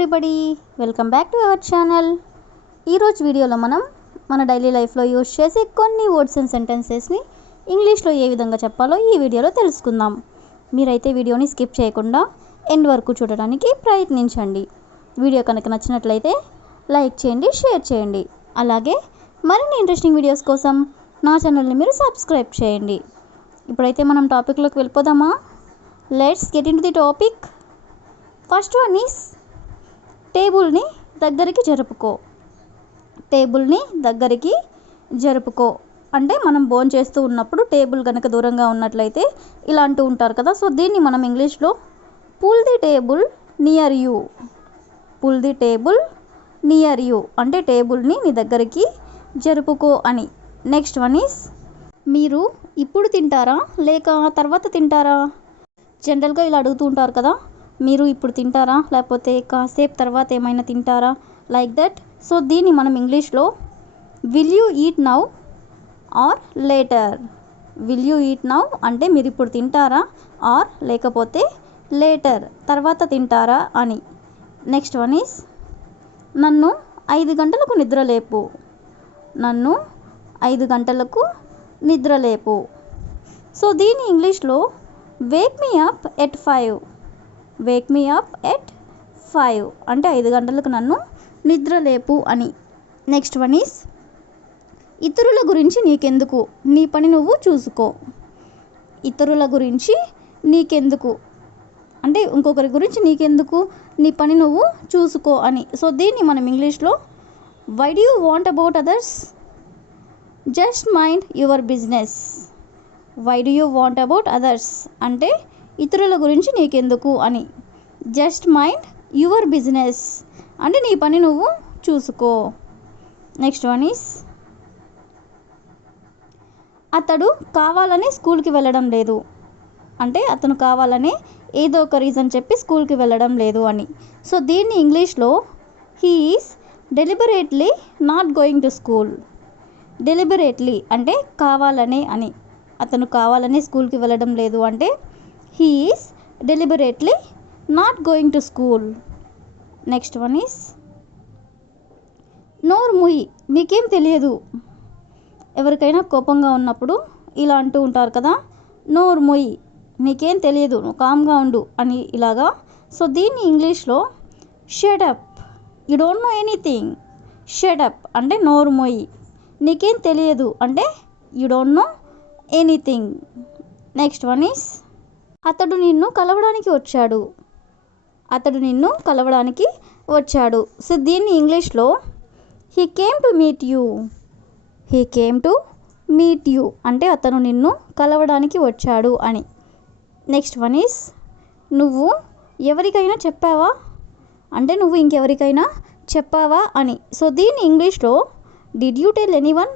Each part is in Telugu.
Everybody, welcome back to our channel. ఈరోజు వీడియోలో మనం మన డైలీ లైఫ్లో యూజ్ చేసే కొన్ని వర్డ్స్ అండ్ సెంటెన్సెస్ని ఇంగ్లీష్లో ఏ విధంగా చెప్పాలో ఈ వీడియోలో తెలుసుకుందాం. మీరైతే వీడియోని స్కిప్ చేయకుండా ఎండ్ వరకు చూడడానికి ప్రయత్నించండి. వీడియో కనుక నచ్చినట్లయితే లైక్ చేయండి, షేర్ చేయండి. అలాగే మరిన్ని ఇంట్రెస్టింగ్ వీడియోస్ కోసం నా ఛానల్ని మీరు సబ్స్క్రైబ్ చేయండి. ఇప్పుడైతే మనం టాపిక్లోకి వెళ్ళిపోదామా? Let's get into the topic. First one is టేబుల్ని దగ్గరికి జరుపుకో. టేబుల్ని దగ్గరికి జరుపుకో అంటే మనం భోంచేస్తూ ఉన్నప్పుడు టేబుల్ కనుక దూరంగా ఉన్నట్లయితే ఇలా అంటూ ఉంటారు కదా. సో దీన్ని మనం ఇంగ్లీష్లో pull the table near you. Pull the table near you అంటే టేబుల్ని నీ దగ్గరికి జరుపుకో అని. నెక్స్ట్ వన్ ఈస్ మీరు ఇప్పుడు తింటారా లేక తర్వాత తింటారా. జనరల్గా ఇలా అడుగుతూ ఉంటారు కదా, మీరు ఇప్పుడు తింటారా లేకపోతే కాసేపు తర్వాత ఏమైనా తింటారా, లైక్ దట్. సో దీన్ని మనం ఇంగ్లీష్లో will you eat now or later. Will you eat now అంటే మీరు ఇప్పుడు తింటారా, ఆర్ లేకపోతే లేటర్ తర్వాత తింటారా అని. నెక్స్ట్ వన్ ఈస్ నన్ను 5 గంటలకు నిద్రలేపు. నన్ను 5 గంటలకు నిద్రలేపు. సో దీన్ని ఇంగ్లీష్లో Wake me up at 5. Wake me up at 5 అంటే 5 గంటలకు నన్ను నిద్రలేపు అని. నెక్స్ట్ వన్ ఈస్ ఇతరుల గురించి నీకెందుకు, నీ పని నువ్వు చూసుకో. ఇతరుల గురించి నీకెందుకు అంటే ఇంకొకరి గురించి నీకెందుకు, నీ పని నువ్వు చూసుకో అని. సో దీన్ని మనం ఇంగ్లీష్లో why do you want about others, just mind your business. Why do you want about others అంటే ఇతరుల గురించి నీకెందుకు అని. జస్ట్ మైండ్ యువర్ బిజినెస్ అంటే నీ పని నువ్వు చూసుకో. నెక్స్ట్ వన్ ఈస్ అతడు కావాలనే స్కూల్కి వెళ్ళడం లేదు అంటే అతను కావాలనే ఏదో ఒక రీజన్ చెప్పి స్కూల్కి వెళ్ళడం లేదు అని. సో దీన్ని ఇంగ్లీష్లో he is deliberately not going to school. Deliberately అంటే కావాలనే అని. అతను కావాలనే స్కూల్కి వెళ్ళడం లేదు అంటే he is deliberately not going to school. Next one is నోరు ముయ్, నీకేం తెలియదు. ఎవరికైనా కోపంగా ఉన్నప్పుడు ఇలా అంటూ ఉంటారు కదా, నోరు ముయ్, నీకేం తెలియదు, నువ్వు కామ్గా ఉండు అని ఇలాగా. సో దీన్ని ఇంగ్లీష్లో shut up, you don't know anything. Shut up అంటే నోరు మొయ్, నీకేం తెలియదు అంటే you don't know anything. Next one is అతడు నిన్ను కలవడానికి వచ్చాడు. అతడు నిన్ను కలవడానికి వచ్చాడు. సో దీన్ని ఇంగ్లీష్లో he came to meet you. He came to meet you అంటే అతను నిన్ను కలవడానికి వచ్చాడు అని. నెక్స్ట్ వన్ ఈస్ నువ్వు ఎవరికైనా చెప్పావా అంటే నువ్వు ఇంకెవరికైనా చెప్పావా అని. సో దీన్ని ఇంగ్లీష్లో did you tell anyone.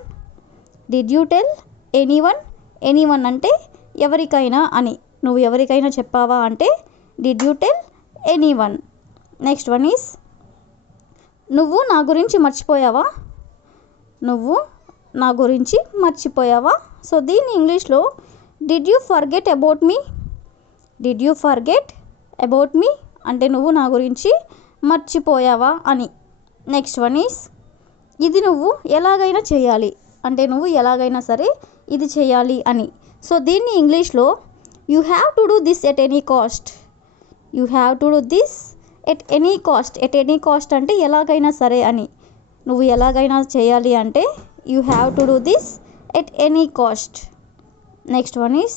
Did you tell anyone. Anyone అంటే ఎవరికైనా అని. నువ్వు ఎవరికైనా చెప్పావా అంటే did you tell anyone. Next one is నువ్వు నా గురించి మర్చిపోయావా. నువ్వు నా గురించి మర్చిపోయావా. సో దీన్ని ఇంగ్లీష్లో did you forget about me. Did you forget about me అంటే నువ్వు నా గురించి మర్చిపోయావా అని. నెక్స్ట్ వన్ ఈస్ ఇది నువ్వు ఎలాగైనా చేయాలి అంటే నువ్వు ఎలాగైనా సరే ఇది చేయాలి అని. సో దీన్ని ఇంగ్లీష్లో you have to do this at any cost. You have to do this at any cost. At any cost అంటే ఎలాగైనా సరే అని. నువ్వు ఎలాగైనా చేయాలి అంటే you have to do this at any cost. Next one is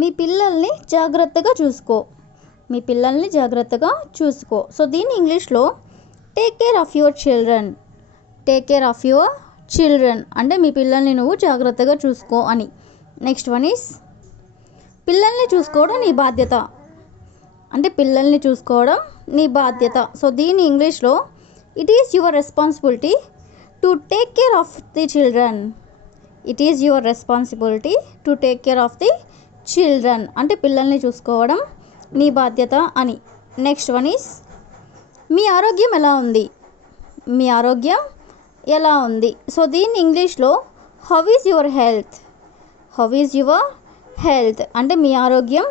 మీ పిల్లల్ని జాగ్రత్తగా చూసుకో. మీ పిల్లల్ని జాగ్రత్తగా చూసుకో. సో దీన్ని ఇంగ్లీష్లో take care of your children. Take care of your children అంటే మీ పిల్లల్ని నువ్వు జాగ్రత్తగా చూసుకో అని. నెక్స్ట్ వన్ ఈస్ పిల్లల్ని చూసుకోవడం నీ బాధ్యత అంటే పిల్లల్ని చూసుకోవడం నీ బాధ్యత. సో దీన్ని ఇంగ్లీష్లో it is your responsibility to take care of the children. It is your responsibility to take care of the children అంటే పిల్లల్ని చూసుకోవడం నీ బాధ్యత అని. నెక్స్ట్ వన్ ఈస్ మీ ఆరోగ్యం ఎలా ఉంది. మీ ఆరోగ్యం ఎలా ఉంది. సో దీన్ని ఇంగ్లీష్లో how is your health. How is your health అంటే మీ ఆరోగ్యం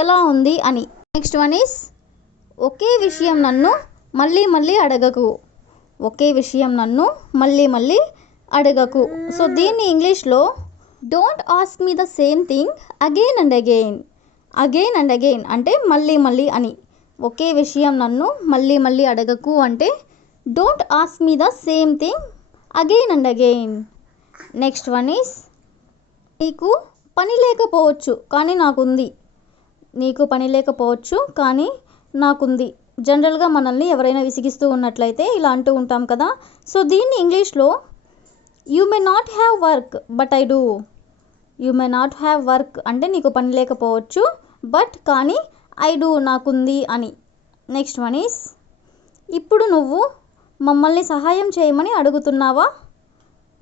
ఎలా ఉంది అని. నెక్స్ట్ వన్ ఈస్ ఒకే విషయం నన్ను మళ్ళీ మళ్ళీ అడగకు. ఒకే విషయం నన్ను మళ్ళీ మళ్ళీ అడగకు. సో దీన్ని ఇంగ్లీష్లో don't ask me the same thing again and again. Again and again అంటే మళ్ళీ మళ్ళీ అని. ఒకే విషయం నన్ను మళ్ళీ మళ్ళీ అడగకు అంటే don't ask me the same thing again and again. Next one is నీకు పని లేకపోవచ్చు కానీ నాకుంది. నీకు పని లేకపోవచ్చు కానీ నాకుంది. జనరల్గా మనల్ని ఎవరైనా విసిగిస్తూ ఉన్నట్లయితే ఇలా అంటూ ఉంటాం కదా. సో దీన్ని ఇంగ్లీష్లో you may not have work but I do. You may not have work అంటే నీకు పని లేకపోవచ్చు బట్ కానీ ఐ డూ నాకుంది అని. నెక్స్ట్ వన్ ఈస్ ఇప్పుడు నువ్వు మమ్మల్ని సహాయం చేయమని అడుగుతున్నావా.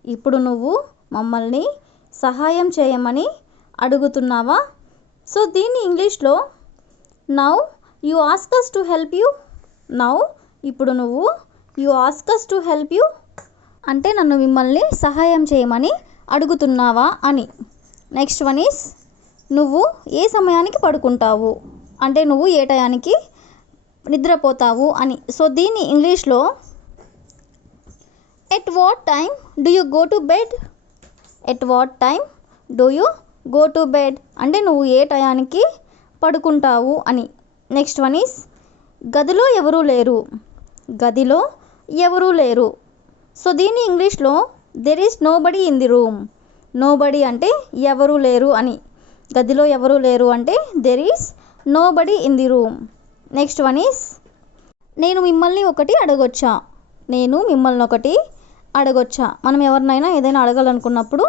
ఇప్పుడు నువ్వు మమ్మల్ని సహాయం చేయమని అడుగుతున్నావా. సో దీన్ని ఇంగ్లీష్లో now you ask us to help you. Now ఇప్పుడు నువ్వు you ask us to help you అంటే నన్ను మిమ్మల్ని సహాయం చేయమని అడుగుతున్నావా అని. నెక్స్ట్ వన్ ఈస్ నువ్వు ఏ సమయానికి పడుకుంటావు అంటే నువ్వు ఏ టయానికి నిద్రపోతావు అని. సో దీన్ని ఇంగ్లీష్లో at what time do you go to bed. At what time do you go to bed అంటే నువ్వు ఏ టయానికి పడుకుంటావు అని. నెక్స్ట్ వన్ ఈస్ గదిలో ఎవరూ లేరు. గదిలో ఎవరూ లేరు. సో దీన్ని ఇంగ్లీష్లో there is nobody in the room. Nobody అంటే ఎవరూ లేరు అని. గదిలో ఎవరూ లేరు అంటే there is nobody in the room. Next one is నేను మిమ్మల్ని ఒకటి అడగొచ్చా. నేను మిమ్మల్ని ఒకటి అడగొచ్చా. మనం ఎవరినైనా ఏదైనా అడగాలనుకున్నప్పుడు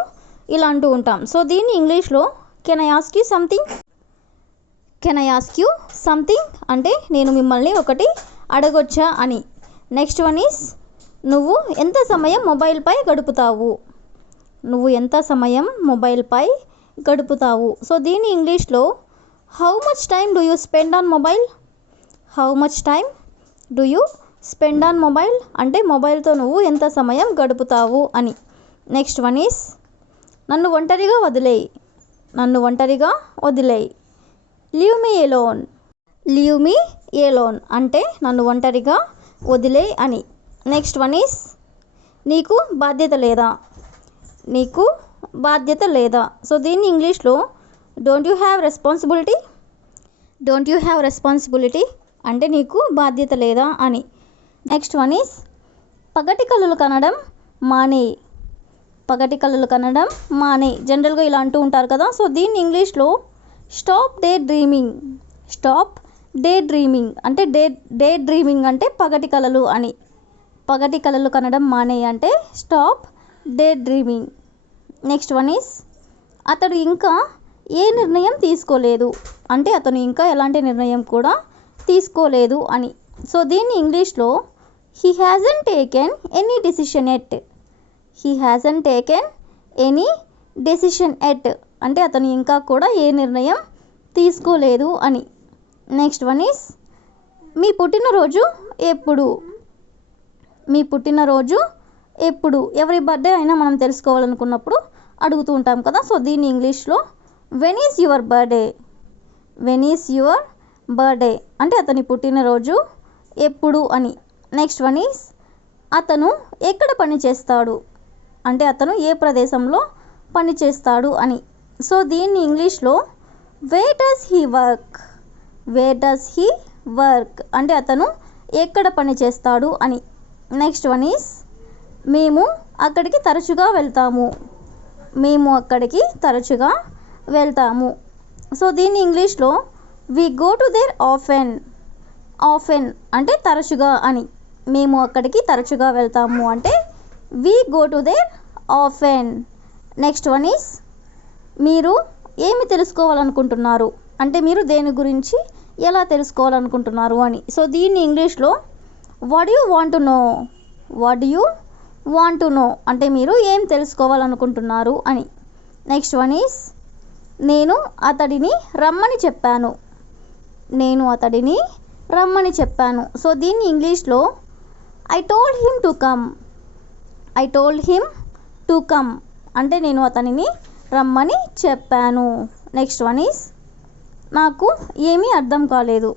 ఇలా అంటూ ఉంటాం. సో దీన్ని ఇంగ్లీష్లో can I ask you something. Can I ask you something అంటే నేను మిమ్మల్ని ఒకటి అడగొచ్చా అని. నెక్స్ట్ వన్ ఈస్ నువ్వు ఎంత సమయం మొబైల్పై గడుపుతావు. నువ్వు ఎంత సమయం మొబైల్పై గడుపుతావు. సో దీన్ని ఇంగ్లీష్లో how much time do you spend on mobile. How much time do you spend on mobile అంటే మొబైల్తో నువ్వు ఎంత సమయం గడుపుతావు అని. నెక్స్ట్ వన్ ఈస్ నన్ను ఒంటరిగా వదిలేయి. నన్ను ఒంటరిగా వదిలేయి. Leave me alone. Leave me alone అంటే నన్ను ఒంటరిగా వదిలేయి అని. నెక్స్ట్ వన్ ఈస్ నీకు బాధ్యత లేదా. నీకు బాధ్యత లేదా. సో దీన్ని ఇంగ్లీష్లో don't you have responsibility. Don't you have responsibility అంటే నీకు బాధ్యత లేదా అని. నెక్స్ట్ వన్ ఈస్ పగటి కలలు కనడం మానేయి. పగటి కలలు కనడం మానేయి. జనరల్గా ఇలా అంటూ ఉంటారు కదా. సో దీన్ని ఇంగ్లీష్లో stop day dreaming. Stop day dreaming అంటే డే డ్రీమింగ్ అంటే పగటి కలలు అని. పగటి కలలు కనడం మానేయి అంటే stop day dreaming. Next one is అతడు ఇంకా ఏ నిర్ణయం తీసుకోలేదు అంటే అతను ఇంకా ఎలాంటి నిర్ణయం కూడా తీసుకోలేదు అని. సో దీన్ని ఇంగ్లీష్లో he hasn't taken any decision at. He hasn't taken any decision at అంటే అతను ఇంకా కూడా ఏ నిర్ణయం తీసుకోలేదు అని. నెక్స్ట్ వన్ ఈస్ మీ పుట్టినరోజు ఎప్పుడు. మీ పుట్టినరోజు ఎప్పుడు. ఎవరి బర్త్డే అయినా మనం తెలుసుకోవాలనుకున్నప్పుడు అడుగుతూ ఉంటాం కదా. సో దీన్ని ఇంగ్లీష్లో when is your birthday. When is your birthday అంటే అతని పుట్టినరోజు ఎప్పుడు అని. నెక్స్ట్ వన్ ఈజ్ అతను ఎక్కడ పని చేస్తాడు అంటే అతను ఏ ప్రదేశంలో పని చేస్తాడు అని. సో దీన్ని ఇంగ్లీష్లో where does he work. Where does he work అంటే అతను ఎక్కడ పని చేస్తాడు అని. నెక్స్ట్ వన్ ఈజ్ మేము అక్కడికి తరచుగా వెళ్తాము. మేము అక్కడికి తరచుగా వెళ్తాము. సో దీన్ని ఇంగ్లీష్లో we go to there often. Often అంటే తరచుగా అని. మేము అక్కడికి తరచుగా వెళ్తాము అంటే we go to there often. Next one is మీరు ఏమి తెలుసుకోవాలనుకుంటున్నారు అంటే మీరు దేని గురించి ఎలా తెలుసుకోవాలనుకుంటున్నారు అని. సో దీన్ని ఇంగ్లీష్లో what you want to know. What you want to know అంటే మీరు ఏం తెలుసుకోవాలనుకుంటున్నారు అని. నెక్స్ట్ వన్ ఈజ్ నేను అతడిని రమ్మని చెప్పాను. నేను అతడిని రమ్మని చెప్పాను. సో దీన్ని ఇంగ్లీష్లో I told him to come. I told him to come అంటే నేను అతనిని రమ్మని చెప్పాను. నెక్స్ట్ వన్ ఈజ్ నాకు ఏమీ అర్థం కాలేదు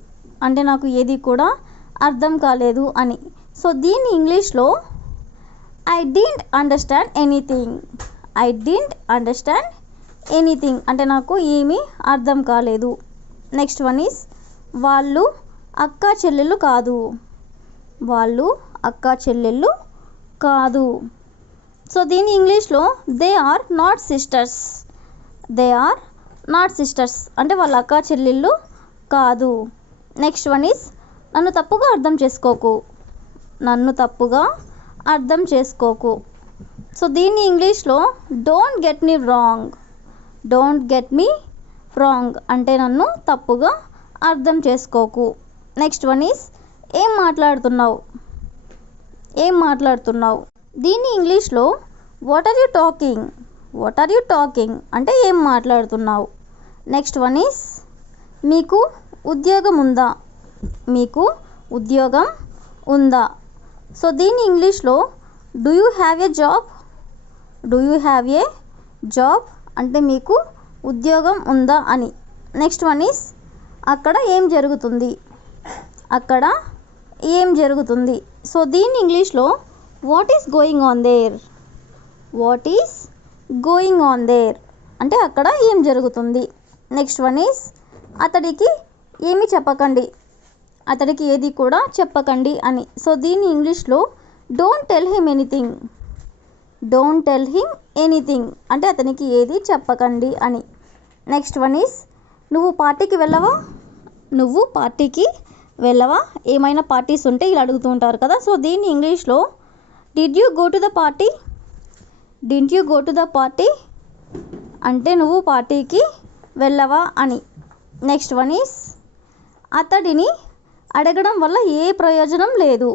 అంటే నాకు ఏది కూడా అర్థం కాలేదు అని. సో దీన్ని ఇంగ్లీష్లో I didn't understand anything. I didn't understand anything అంటే నాకు ఏమీ అర్థం కాలేదు. నెక్స్ట్ వన్ ఈస్ వాళ్ళు అక్క చెల్లెళ్ళు కాదు. వాళ్ళు అక్క చెల్లెళ్ళు కాదు. సో దీని ఇంగ్లీష్లో they are not sisters. They are not sisters అంటే వాళ్ళ అక్క చెల్లెళ్ళు కాదు. నెక్స్ట్ వన్ ఈస్ నన్ను తప్పుగా అర్థం చేసుకోకు. నన్ను తప్పుగా అర్థం చేసుకోకు. సో దీన్ని ఇంగ్లీష్లో don't get me wrong. Don't get me wrong అంటే నన్ను తప్పుగా అర్థం చేసుకోకు. నెక్స్ట్ వన్ ఈస్ ఏం మాట్లాడుతున్నావు. ఏం మాట్లాడుతున్నావు. దీన్ని ఇంగ్లీష్లో what are you talking. What are you talking అంటే ఏం మాట్లాడుతున్నావు. నెక్స్ట్ వన్ ఈస్ మీకు ఉద్యోగం ఉందా. మీకు ఉద్యోగం ఉందా. సో దీన్ని ఇంగ్లీష్లో do you have a job. Do you have a job అంటే మీకు ఉద్యోగం ఉందా అని. నెక్స్ట్ వన్ ఈస్ అక్కడ ఏం జరుగుతుంది. అక్కడ ఏం జరుగుతుంది. సో దీన్ని ఇంగ్లీష్లో what is going on their. What is going on their అంటే అక్కడ ఏం జరుగుతుంది. నెక్స్ట్ వన్ ఈస్ అతడికి ఏమి చెప్పకండి. అతడికి ఏది కూడా చెప్పకండి అని. సో దీన్ని ఇంగ్లీష్లో don't tell him anything. Don't tell him anything అంటే అతనికి ఏది చెప్పకండి అని. నెక్స్ట్ వన్ ఈస్ నువ్వు పార్టీకి వెళ్ళవా. నువ్వు పార్టీకి వెళ్ళవా. ఏమైనా పార్టీస్ ఉంటే ఇలా అడుగుతూ ఉంటారు కదా. సో దీన్ని ఇంగ్లీష్లో did you go to the party. Didn't you go to the party అంటే నువ్వు పార్టీకి వెళ్ళవా అని. నెక్స్ట్ వన్ ఈస్ అతడిని అడగడం వల్ల ఏ ప్రయోజనం లేదు.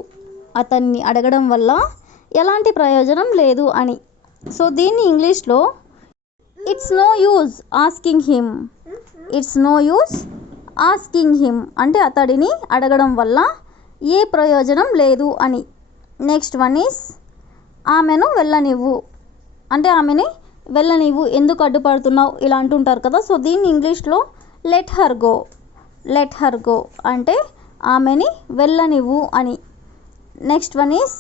అతన్ని అడగడం వల్ల ఎలాంటి ప్రయోజనం లేదు అని. సో దీన్ని ఇంగ్లీష్లో it's no use asking him. It's no use asking him అంటే అతడిని అడగడం వల్ల ఏ ప్రయోజనం లేదు అని. నెక్స్ట్ వన్ ఈస్ ఆమెను వెళ్ళనివ్వు అంటే ఆమెని వెళ్ళనివ్వు ఎందుకు అడ్డుపడుతున్నావు ఇలా అంటుంటారు కదా. సో దీన్ని ఇంగ్లీష్లో let her go. Let her go అంటే ఆమెని వెళ్ళనివ్వు అని. నెక్స్ట్ వన్ ఈస్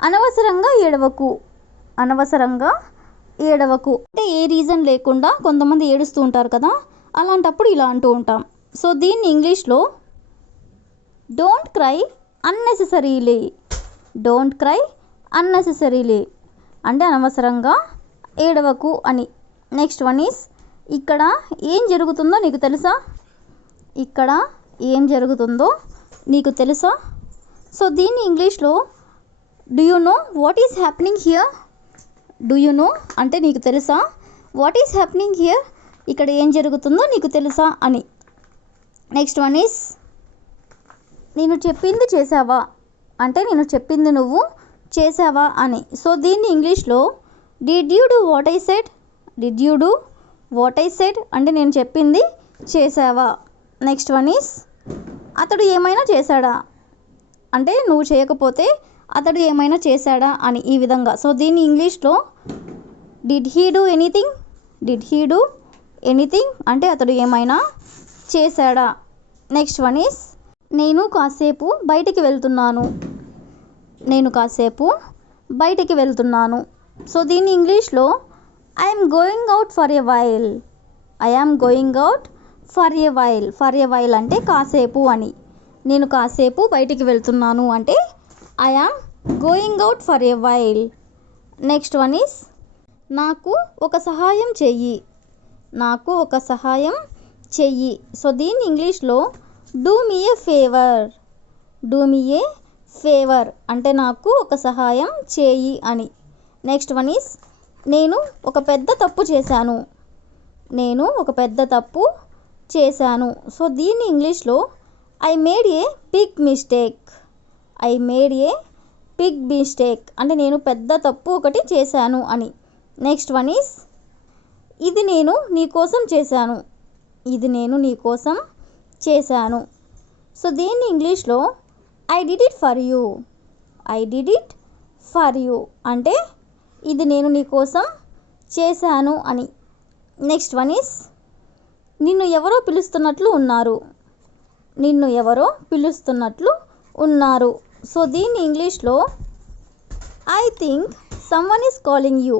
అనవసరంగా ఏడవకు. అనవసరంగా ఏడవకు అంటే ఏ రీజన్ లేకుండా కొంతమంది ఏడుస్తూ ఉంటారు కదా, అలాంటప్పుడు ఇలా అంటూ ఉంటాం. సో దీన్ని ఇంగ్లీష్లో don't cry unnecessarily. Don't cry unnecessarily అంటే అనవసరంగా ఏడవకు అని. నెక్స్ట్ వన్ ఈస్ ఇక్కడ ఏం జరుగుతుందో నీకు తెలుసా. ఇక్కడ ఏం జరుగుతుందో నీకు తెలుసా. సో దీన్ని ఇంగ్లీష్లో do you know what is happening here. Do you know అంటే నీకు తెలుసా. వాట్ ఈస్ హ్యాపెనింగ్ హియర్ ఇక్కడ ఏం జరుగుతుందో నీకు తెలుసా అని. నెక్స్ట్ వన్ ఈస్ నేను చెప్పింది చేసావా అంటే నేను చెప్పింది నువ్వు చేసావా అని. సో దీన్ని ఇంగ్లీష్లో did you do what I said. Did you do what I said అంటే నేను చెప్పింది చేసావా. నెక్స్ట్ వన్ ఈస్ అతడు ఏమైనా చేశాడా అంటే నువ్వు చేయకపోతే అతడు ఏమైనా చేశాడా అని ఈ విధంగా. సో దీన్ని ఇంగ్లీష్లో did he do anything. Did he do anything అంటే అతడు ఏమైనా చేశాడా. నెక్స్ట్ వన్ ఈస్ నేను కాసేపు బయటికి వెళ్తున్నాను. నేను కాసేపు బయటికి వెళ్తున్నాను. సో దీన్ని ఇంగ్లీష్లో I'm going out for a while. I'm going out for a while. For a while అంటే కాసేపు అని. నేను కాసేపు బయటికి వెళ్తున్నాను అంటే I'm going out for a while. Next one is నాకు ఒక సహాయం చెయ్యి. నాకు ఒక సహాయం చెయ్యి. సో దీన్ని ఇంగ్లీష్లో do me A favour. Do me A favour అంటే నాకు ఒక సహాయం చేయి అని. నెక్స్ట్ వన్ ఈస్ నేను ఒక పెద్ద తప్పు చేశాను. నేను ఒక పెద్ద తప్పు చేశాను. సో దీన్ని ఇంగ్లీష్లో I made a big mistake. I made a big mistake అంటే నేను పెద్ద తప్పు ఒకటి చేశాను అని. నెక్స్ట్ వన్ ఈస్ ఇది నేను నీ కోసం చేశాను. ఇది నేను నీ కోసం చేశాను. సో దీన్ని ఇంగ్లీష్లో I did it for you. I did it for you అంటే ఇది నేను నీ కోసం చేశాను అని. నెక్స్ట్ వన్ ఈస్ నిన్ను ఎవరో పిలుస్తున్నట్లు ఉన్నారు. నిన్ను ఎవరో పిలుస్తున్నట్లు ఉన్నారు. సో దీన్ని ఇంగ్లీష్లో I think someone is calling you.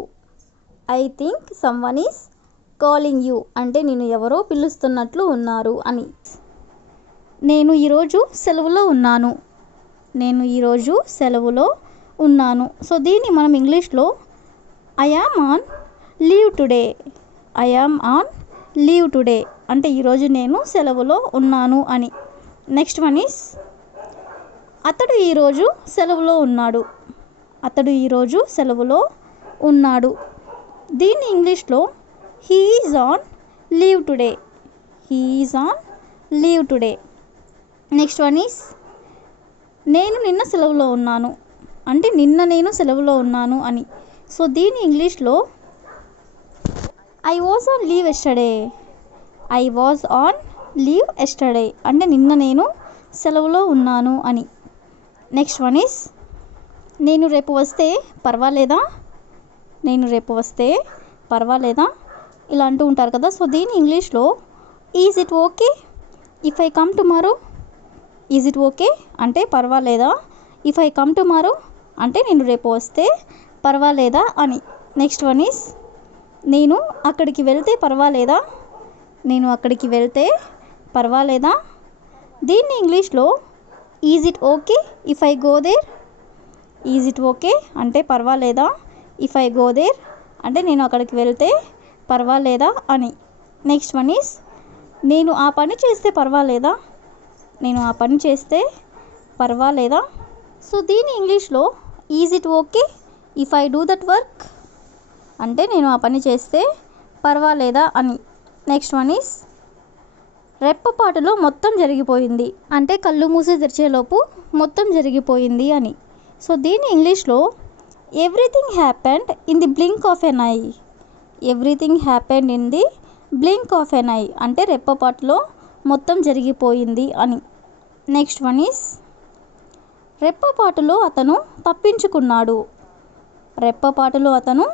I think someone is calling you అంటే నేను ఎవరో పిలుస్తున్నట్లు ఉన్నారు అని. నేను ఈరోజు సెలవులో ఉన్నాను. నేను ఈరోజు సెలవులో ఉన్నాను. సో దీన్ని మనం ఇంగ్లీష్లో I am on leave today. I am on leave today అంటే ఈరోజు నేను సెలవులో ఉన్నాను అని. నెక్స్ట్ వన్ ఈస్ అతడు ఈరోజు సెలవులో ఉన్నాడు. అతడు ఈరోజు సెలవులో ఉన్నాడు. దీన్ని ఇంగ్లీష్లో he is on leave today. He is on leave today. Next one is నేను నిన్న సెలవులో ఉన్నాను అంటే నిన్న నేను సెలవులో ఉన్నాను అని. సో దీన్ని ఇంగ్లీష్లో I was on leave yesterday. I was on leave yesterday అంటే నిన్న నేను సెలవులో ఉన్నాను అని. నెక్స్ట్ వన్ ఈస్ నేను రేపు వస్తే పర్వాలేదా. నేను రేపు వస్తే పర్వాలేదా ఇలా అంటూ ఉంటారు కదా. సో దీని ఇంగ్లీష్లో is it okay if I come tomorrow. Is it okay అంటే పర్వాలేదా. ఇఫ్ ఐ కమ్ టుమారో అంటే నేను రేపు వస్తే పర్వాలేదా అని. నెక్స్ట్ వన్ ఈస్ నేను అక్కడికి వెళ్తే పర్వాలేదా. నేను అక్కడికి వెళ్తే పర్వాలేదా. దీన్ని ఇంగ్లీష్లో is it okay if I go there. Is it okay అంటే పర్వాలేదా. ఇఫ్ ఐ గో దేర్ అంటే నేను అక్కడికి వెళ్తే పర్వాలేదా అని. నెక్స్ట్ వన్ ఈస్ నేను ఆ పని చేస్తే పర్వాలేదా. నేను ఆ పని చేస్తే పర్వాలేదా. సో దీని ఇంగ్లీష్లో is it okay if I do that work అంటే నేను ఆ పని చేస్తే పర్వాలేదా అని. నెక్స్ట్ వన్ ఈస్ రెప్పపాటులో మొత్తం జరిగిపోయింది అంటే కళ్ళు మూసి తెరిచేలోపు మొత్తం జరిగిపోయింది అని. సో దీని ఇంగ్లీష్లో everything happened in the blink of an eye. Everything happened in the blink of an eye అంటే రెప్పపాటులో మొత్తం జరిగిపోయింది అని. నెక్స్ట్ వన్ ఈస్ రెప్పపాటులో అతను తప్పించుకున్నాడు. రెప్పపాటులో అతను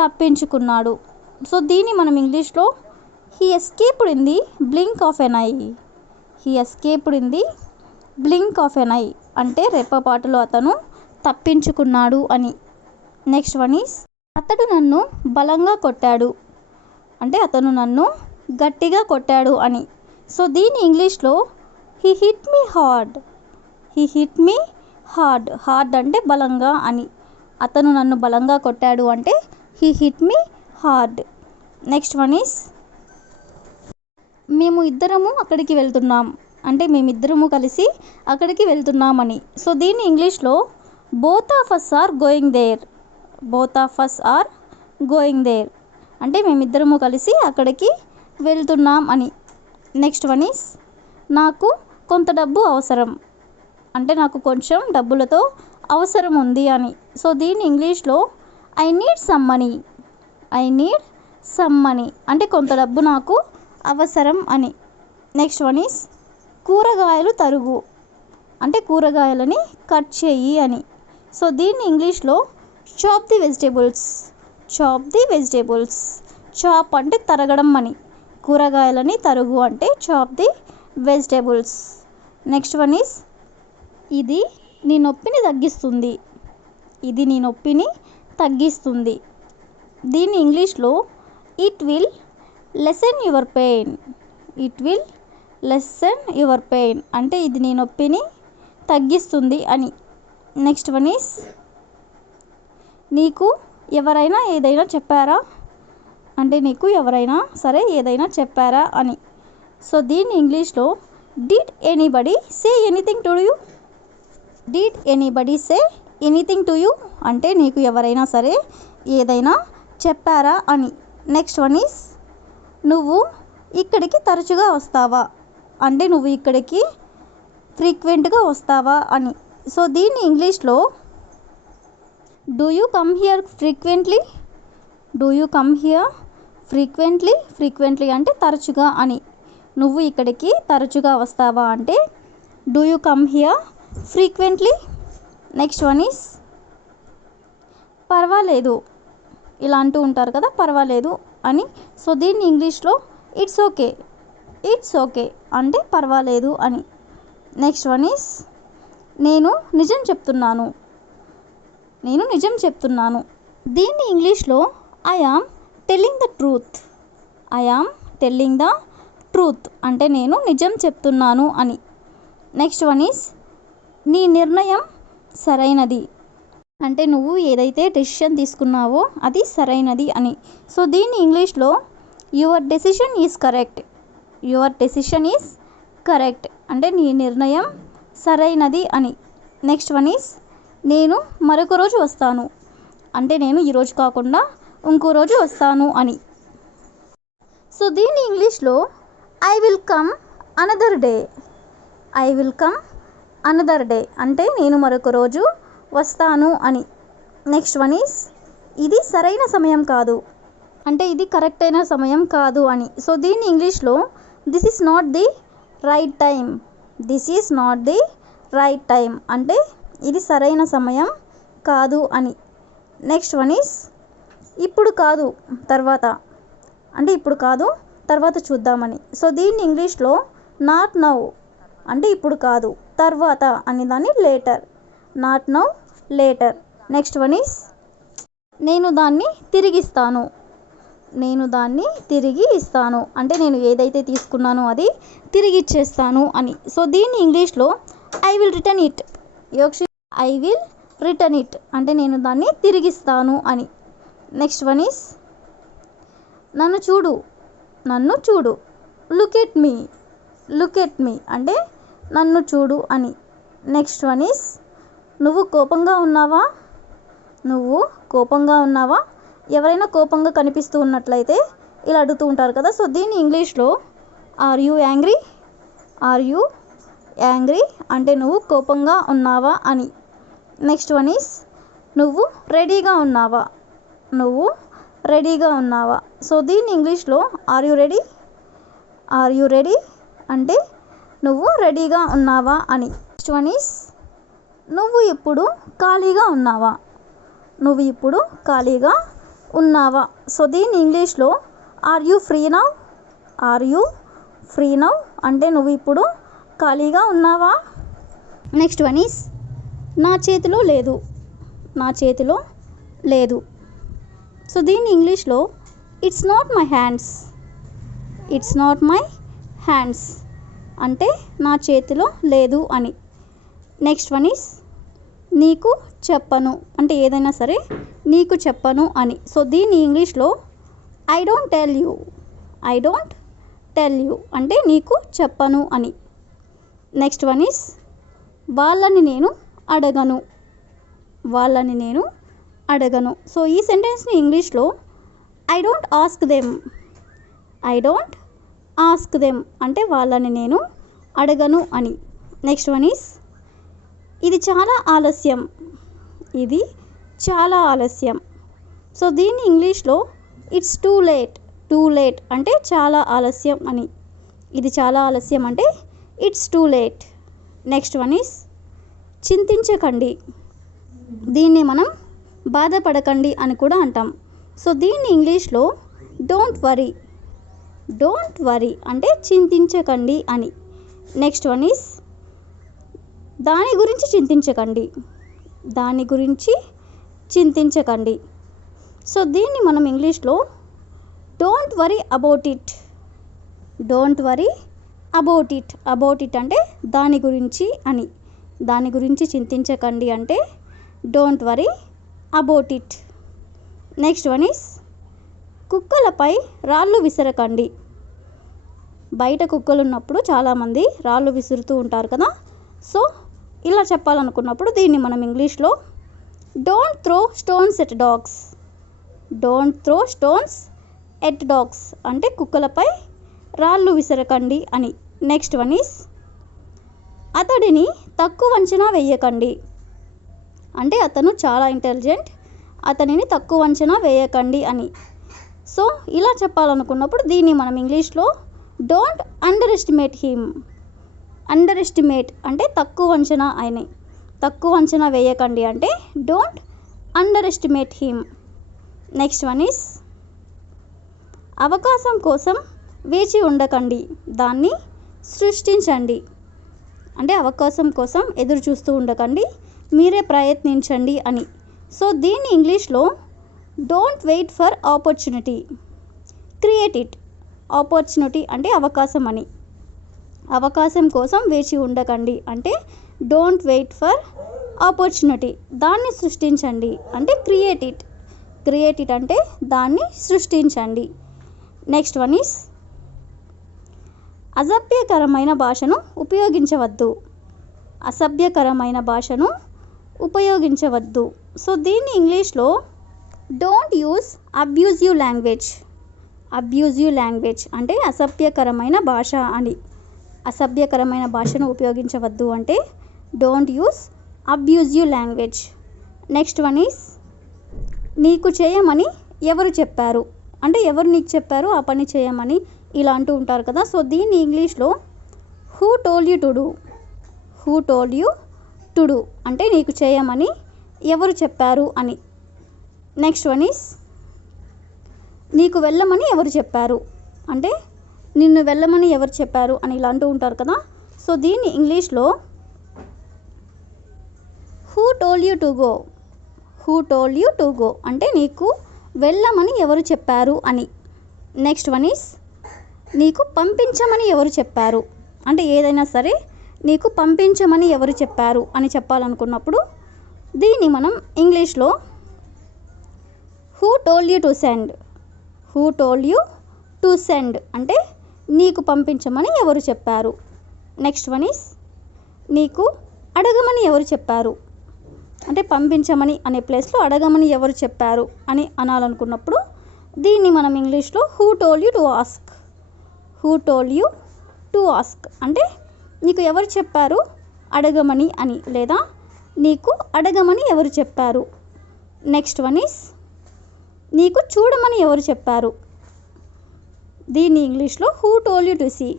తప్పించుకున్నాడు. సో దీన్ని మనం ఇంగ్లీష్లో he escaped in the blink of an eye. He escaped in the blink of an eye అంటే రెప్పపాటులో అతను తప్పించుకున్నాడు అని. నెక్స్ట్ వన్ ఈస్ అతడు నన్ను బలంగా కొట్టాడు అంటే అతను నన్ను గట్టిగా కొట్టాడు అని. సో దీన్ని ఇంగ్లీష్లో he hit me hard. He hit me hard. Hard అంటే బలంగా అని. అతను నన్ను బలంగా కొట్టాడు అంటే he hit me hard. Next one is మేము ఇద్దరము అక్కడికి వెళ్తున్నాం అంటే మేమిద్దరము కలిసి అక్కడికి వెళ్తున్నామని. సో దీన్ని ఇంగ్లీష్లో both of us are going there. Both of us are going there అంటే మేమిద్దరము కలిసి అక్కడికి వెళ్తున్నాం అని. నెక్స్ట్ వన్ ఈస్ నాకు కొంత డబ్బు అవసరం అంటే నాకు కొంచెం డబ్బులతో అవసరం ఉంది అని. సో దీన్ని ఇంగ్లీష్లో I need some money. I need some money అంటే కొంత డబ్బు నాకు అవసరం అని. నెక్స్ట్ వన్ ఈస్ కూరగాయలు తరుగు అంటే కూరగాయలని కట్ చేయి అని. సో దీన్ని ఇంగ్లీష్లో chop the vegetables. Chop the vegetables. Chop అంటే తరగడం అని. కూరగాయలని తరుగు అంటే chop the vegetables. Next one is ఇది నీ నొప్పిని తగ్గిస్తుంది. ఇది నీ నొప్పిని తగ్గిస్తుంది. దీన్ని ఇంగ్లీష్లో it will lesson your pain. It will lesson your pain అంటే ఇది నీ నొప్పిని తగ్గిస్తుంది అని. నెక్స్ట్ వన్ ఈస్ నీకు ఎవరైనా ఏదైనా చెప్పారా అంటే నీకు ఎవరైనా సరే ఏదైనా చెప్పారా అని. సో దీన్ని ఇంగ్లీష్లో did anybody say anything to you. Did anybody say anything to you అంటే నీకు ఎవరైనా సరే ఏదైనా చెప్పారా అని. నెక్స్ట్ వన్ ఈస్ నువ్వు ఇక్కడికి తరచుగా వస్తావా అంటే నువ్వు ఇక్కడికి ఫ్రీక్వెంట్గా వస్తావా అని. సో దీన్ని ఇంగ్లీష్లో do you come here frequently. Do you come here frequently. Frequently అంటే తరచుగా అని. నువ్వు ఇక్కడికి తరచుగా వస్తావా అంటే do you come here frequently. Next one is పర్వాలేదు ఇలా అంటూ ఉంటారు కదా పర్వాలేదు అని. సో దీన్ని ఇంగ్లీష్లో ఇట్స్ ఓకే. ఇట్స్ ఓకే అంటే పర్వాలేదు అని. నెక్స్ట్ వన్ ఈస్ నేను నిజం చెప్తున్నాను. నేను నిజం చెప్తున్నాను. దీన్ని ఇంగ్లీష్లో I am telling the truth. I am telling the truth అంటే నేను నిజం చెప్తున్నాను అని. నెక్స్ట్ వన్ ఈస్ నీ నిర్ణయం సరైనది అంటే నువ్వు ఏదైతే డెసిషన్ తీసుకున్నావో అది సరైనది అని. సో దీన్ని ఇంగ్లీష్లో your decision is correct. Your decision is correct అంటే నీ నిర్ణయం సరైనది అని. నెక్స్ట్ వన్ ఈస్ నేను మరొక రోజు వస్తాను అంటే నేను ఈరోజు కాకుండా ఇంకో రోజు వస్తాను అని. సో దీన్ని ఇంగ్లీష్లో I will come another day. I will come another day అంటే నేను మరొక రోజు వస్తాను అని. నెక్స్ట్ వన్ ఈస్ ఇది సరైన సమయం కాదు అంటే ఇది కరెక్ట్ అయిన సమయం కాదు అని. సో దీన్ని ఇంగ్లీష్లో this is not the right time. This is not the right time అంటే ఇది సరైన సమయం కాదు అని. నెక్స్ట్ వన్ ఈస్ ఇప్పుడు కాదు తర్వాత అంటే ఇప్పుడు కాదు తర్వాత చూద్దామని. సో దీన్ని ఇంగ్లీష్లో నాట్ నౌ అంటే ఇప్పుడు కాదు తర్వాత అని దాన్ని later. Not now later. Next one is నేను దాన్ని తిరిగిస్తాను. నేను దాన్ని తిరిగి ఇస్తాను అంటే నేను ఏదైతే తీసుకున్నానో అది తిరిగి ఇచ్చేస్తాను అని. సో దీన్ని ఇంగ్లీష్లో I will return it. I will return it అంటే నేను దాన్ని తిరిగిస్తాను అని. నెక్స్ట్ వన్ ఈస్ నన్ను చూడు. నన్ను చూడు. Look at me. Look at me అంటే నన్ను చూడు అని. నెక్స్ట్ వన్ ఈస్ నువ్వు కోపంగా ఉన్నావా. నువ్వు కోపంగా ఉన్నావా. ఎవరైనా కోపంగా కనిపిస్తూ ఉన్నట్లయితే ఇలా అడుగుతూ ఉంటారు కదా. సో దీన్ని ఇంగ్లీష్లో are you angry. Are you angry అంటే నువ్వు కోపంగా ఉన్నావా అని. నెక్స్ట్ వన్ ఈస్ నువ్వు రెడీగా ఉన్నావా. నువ్వు రెడీగా ఉన్నావా. సో దీన్ని ఇంగ్లీష్లో are you ready. Are you ready అంటే నువ్వు రెడీగా ఉన్నావా అని. నెక్స్ట్ వన్ ఈస్ నువ్వు ఇప్పుడు ఖాళీగా ఉన్నావా. నువ్వు ఇప్పుడు ఖాళీగా ఉన్నావా. సో దీన్ని ఇంగ్లీష్లో are you free now. Are you free now అంటే నువ్వు ఇప్పుడు ఖాళీగా ఉన్నావా. నెక్స్ట్ వన్ ఈస్ నా చేతిలో లేదు. నా చేతిలో లేదు. సో దీన్ని ఇంగ్లీష్లో it's not my hands. It's not my hands అంటే నా చేతిలో లేదు అని. నెక్స్ట్ వన్ ఈస్ నీకు చెప్పను అంటే ఏదైనా సరే నీకు చెప్పను అని. సో దీన్ని ఇంగ్లీష్లో I don't tell you. I don't tell you అంటే నీకు చెప్పను అని. నెక్స్ట్ వన్ ఈస్ వాళ్ళని నేను అడగను. వాళ్ళని నేను అడగను. సో ఈ సెంటెన్స్ని ఇంగ్లీష్లో I don't ask them. I don't ask them అంటే వాళ్ళని నేను అడగను అని. నెక్స్ట్ వన్ ఈస్ ఇది చాలా ఆలస్యం. ఇది చాలా ఆలస్యం. సో దీన్ని ఇంగ్లీష్లో it's too late. Too late అంటే చాలా ఆలస్యం అని. ఇది చాలా ఆలస్యం అంటే it's too late. Next one is చింతించకండి. దీన్ని మనం బాధపడకండి అని కూడా అంటాం. సో దీన్ని ఇంగ్లీష్లో డోంట్ వరీ. డోంట్ వరీ అంటే చింతించకండి అని. నెక్స్ట్ వన్ ఈస్ దాని గురించి చింతించకండి. దాని గురించి చింతించకండి. సో దీన్ని మనం ఇంగ్లీష్లో don't worry about it. Don't worry about it. About it అంటే దాని గురించి అని. దాని గురించి చింతించకండి అంటే don't worry about it. Next one is కుక్కలపై రాళ్ళు విసరకండి. బయట కుక్కలు ఉన్నప్పుడు చాలామంది రాళ్ళు విసురుతూ ఉంటారు కదా. సో ఇలా చెప్పాలనుకున్నప్పుడు దీన్ని మనం ఇంగ్లీష్లో don't throw stones at dogs. Don't throw stones at dogs అంటే కుక్కలపై రాళ్ళు విసరకండి అని. నెక్స్ట్ వన్ ఈస్ అతడిని తక్కువ అంచనా వేయకండి అంటే అతను చాలా ఇంటెలిజెంట్, అతనిని తక్కువ అంచనా వేయకండి అని. సో ఇలా చెప్పాలనుకున్నప్పుడు దీన్ని మనం ఇంగ్లీష్లో don't under estimate him. Under estimate అంటే తక్కువ అంచనా అయినాయి. తక్కువ అంచనా వేయకండి అంటే don't under estimate him. Next one is అవకాశం కోసం వేచి ఉండకండి, దాన్ని సృష్టించండి. అంటే అవకాశం కోసం ఎదురు చూస్తూ ఉండకండి, మీరే ప్రయత్నించండి అని. సో దీన్ని ఇంగ్లీష్లో don't wait for opportunity, create it. Opportunity అంటే అవకాశం అని, అవకాశం కోసం వేచి ఉండకండి అంటే డోంట్ వెయిట్ ఫర్ ఆపర్చునిటీ, దాన్ని సృష్టించండి అంటే క్రియేట్ ఇట్. క్రియేట్ ఇట్ అంటే దాన్ని సృష్టించండి. నెక్స్ట్ వన్ ఈస్ అసభ్యకరమైన భాషను ఉపయోగించవద్దు. అసభ్యకరమైన భాషను ఉపయోగించవద్దు. సో దీన్ని ఇంగ్లీష్లో don't use abusive language. Abusive language అంటే అసభ్యకరమైన భాష అని. అసభ్యకరమైన భాషను ఉపయోగించవద్దు అంటే don't use abusive language. Next one is నీకు చేయమని ఎవరు చెప్పారు అంటే ఎవరు నీకు చెప్పారు ఆ పని చేయమని ఇలా అంటూ ఉంటారు కదా. సో దీన్ని ఇంగ్లీష్లో who told you to do. Who told you to do అంటే నీకు చేయమని ఎవరు చెప్పారు అని. నెక్స్ట్ వన్ ఈస్ నీకు వెళ్ళమని ఎవరు చెప్పారు అంటే నిన్ను వెళ్ళమని ఎవరు చెప్పారు అని ఇలా అంటూ ఉంటారు కదా. సో దీన్ని ఇంగ్లీష్లో who told you to go. Who told you to go అంటే నీకు వెళ్ళమని ఎవరు చెప్పారు అని. నెక్స్ట్ వన్ ఈస్ నీకు పంపించమని ఎవరు చెప్పారు అంటే ఏదైనా సరే నీకు పంపించమని ఎవరు చెప్పారు అని చెప్పాలనుకున్నప్పుడు దీన్ని మనం ఇంగ్లీష్లో who told you to send. Who told you to send అంటే నీకు పంపించమని ఎవరు చెప్పారు. నెక్స్ట్ వన్ ఈస్ నీకు అడగమని ఎవరు చెప్పారు అంటే పంపించమని అనే ప్లేస్లో అడగమని ఎవరు చెప్పారు అని అనాలనుకున్నప్పుడు దీన్ని మనం ఇంగ్లీష్లో who told you to ask. Who told you to ask అంటే నీకు ఎవరు చెప్పారు అడగమని అని, లేదా నీకు అడగమని ఎవరు చెప్పారు. నెక్స్ట్ వన్ ఈస్ నీకు చూడమని ఎవరు చెప్పారు. దీన్ని ఇంగ్లీష్లో who told you to see.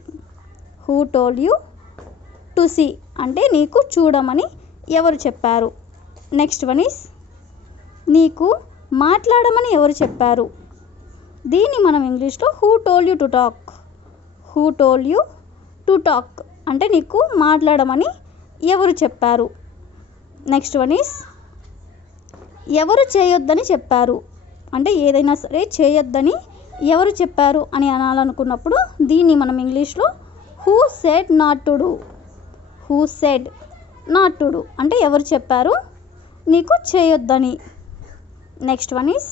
Who told you to see అంటే నీకు చూడమని ఎవరు చెప్పారు. నెక్స్ట్ వన్ ఈస్ నీకు మాట్లాడమని ఎవరు చెప్పారు. దీన్ని మనం ఇంగ్లీష్లో who told you to talk. Who told you to talk అంటే నీకు మాట్లాడమని ఎవరు చెప్పారు. నెక్స్ట్ వన్ ఈస్ ఎవరు చేయొద్దని చెప్పారు అంటే ఏదైనా సరే చేయొద్దని ఎవరు చెప్పారు అని అనాలనుకున్నప్పుడు దీన్ని మనం ఇంగ్లీష్లో who said not to do. Who said not to do అంటే ఎవరు చెప్పారు నీకు చేయొద్దని. నెక్స్ట్ వన్ ఈస్